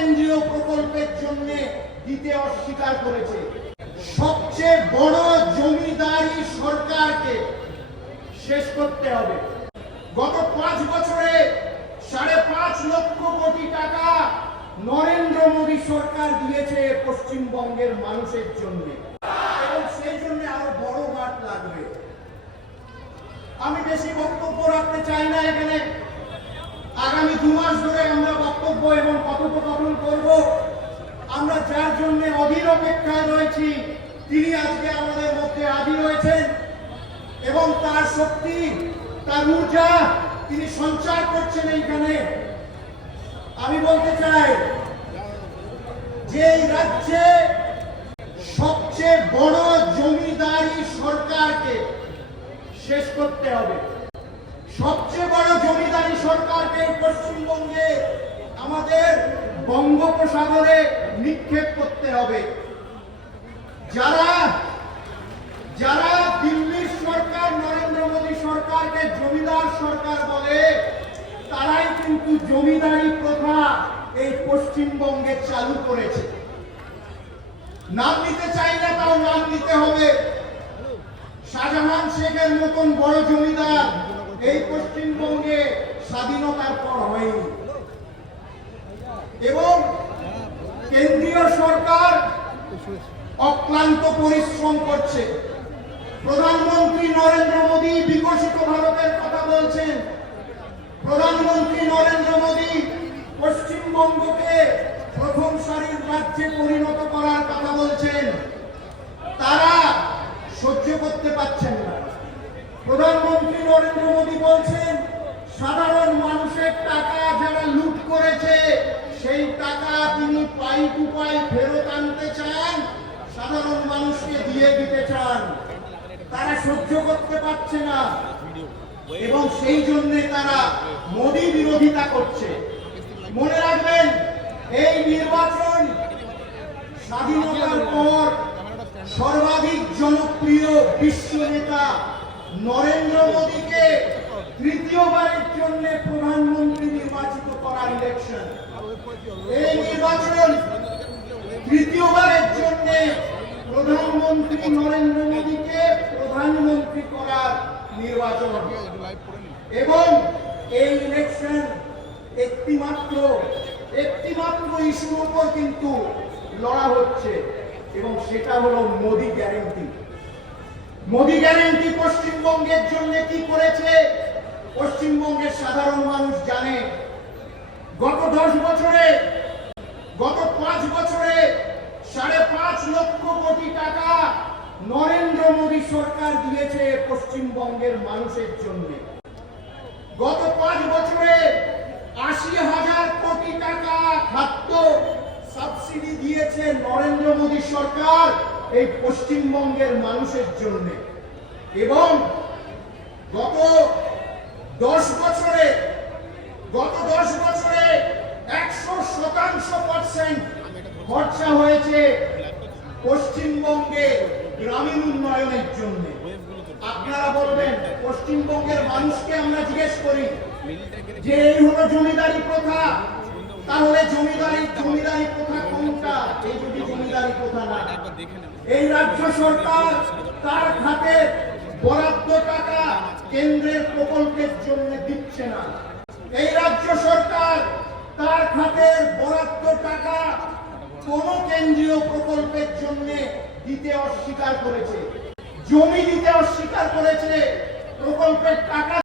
কেন্দ্রীয় প্রকল্পের জন্য দিতে অস্বীকার করেছে। সবচেয়ে বড় জমিদারি সরকারকে শেষ করতে হবে। গত পাঁচ বছরে সাড়ে পাঁচ লক্ষ কোটি টাকা নরেন্দ্র মোদী সরকার দিয়েছে পশ্চিমবঙ্গের মানুষের জন্য। এবং সেই জন্য আরও বড় মাঠ লাগবে। আমি বেশি বক্তব্য রাখতে চাই না এখানে। দু মাস ধরে আমরা বক্তব্য এবং কথোপকথন করব। আমরা যার জন্য অধীর অপেক্ষায় রয়েছি, তিনি আজকে আমাদের মধ্যে আদি রয়েছেন এবং তার শক্তি, তার ঊর্জা তিনি সঞ্চার করছেন এইখানে। আমি বলতে চাই যে এই রাজ্যে সবচেয়ে বড় জমিদারি সরকারকে শেষ করতে হবে। সবচেয়ে বড় জমিদারি সরকারকে পশ্চিমবঙ্গে আমাদের বঙ্গোপসাগরে নিক্ষেপ করতে হবে। যারা যারা দিল্লির সরকার, নরেন্দ্র মোদী সরকারকে জমিদার সরকার বলে, তারাই কিন্তু জমিদারি প্রথা এই পশ্চিমবঙ্গে চালু করেছে। নাম নিতে চাই না, তাও নাম নিতে হবে। শাহজাহান শেখের মতন বড় জমিদার এই পশ্চিমবঙ্গে স্বাধীনতার পর হয়নি। এবং কেন্দ্রীয় সরকার অক্লান্ত পরিশ্রম করছে। প্রধানমন্ত্রী নরেন্দ্র মোদী বিকশিত ভারতের কথা বলছেন। প্রধানমন্ত্রী নরেন্দ্র মোদী পশ্চিমবঙ্গকে প্রথম সারির রাজ্যে পরিণত করার কথা বলছেন। তারা সহ্য করতে পারছেন না। প্রধানমন্ত্রী নরেন্দ্র মোদী বলছেন সাধারণ মানুষের টাকা যারা লুট করেছে সেই টাকা তিনি পাই টু ফেরত আনতে চান, সাধারণ মানুষকে দিয়ে দিতে চান। তারা সহ্য করতে পারছে না। এবং সেই জন্য তারা মোদী বিরোধিতা করছে। মনে রাখবেন, এই নির্বাচন স্বাধীনতার পর সর্বাধিক জনপ্রিয় বিশ্ব নেতা নরেন্দ্র মোদীকে তৃতীয়বারের জন্য প্রধানমন্ত্রী নির্বাচিত করার ইলেকশন এই তৃতীয়বারের জন্য প্রধানমন্ত্রী নরেন্দ্র মোদীকে প্রধানমন্ত্রী করার নির্বাচন এবং এই ইলেকশন একটি মাত্র একটি মাত্র ইস্যুর উপর কিন্তু লড়া হচ্ছে এবং সেটা হলো মোদি গ্যারেন্টি মোদি গ্যারেন্টি পশ্চিমবঙ্গের জন্য কি করেছে? পশ্চিমবঙ্গের সাধারণ মানুষ জানে। গত দশ বছরে গত পাঁচ বছরে সাড়ে পাঁচ লক্ষ কোটি টাকা নরেন্দ্র মোদী সরকার দিয়েছে পশ্চিমবঙ্গের মানুষের জন্য। গত পাঁচ বছরে আশি হাজার কোটি টাকা খাদ্য সাবসিডি দিয়েছে নরেন্দ্র মোদী সরকার এই পশ্চিমবঙ্গের মানুষের জন্য। এবং গত দশ বছরে, গত শতাংশ পার্সেন্ট খরচা হয়েছে পশ্চিমবঙ্গে গ্রামীণ উন্নয়নের জন্য। আপনারা বলবেন, পশ্চিমবঙ্গের মানুষকে আমরা জিজ্ঞেস করি যে, এই হলো জমিদারি প্রথা? তাহলে জমিদারি জমিদারি প্রথা কোনটা? এই যদি জমিদারি প্রথা না এই রাজ্য সরকার তার খাতে বরাদ্দ টাকা কেন্দ্রের প্রকল্পের জন্য দিচ্ছে না এই রাজ্য সরকার তার খাতের বরাদ্দ টাকা কোন কেন্দ্রীয় প্রকল্পের জন্য দিতে অস্বীকার করেছে। জমি দিতে অস্বীকার করেছে। প্রকল্পের টাকা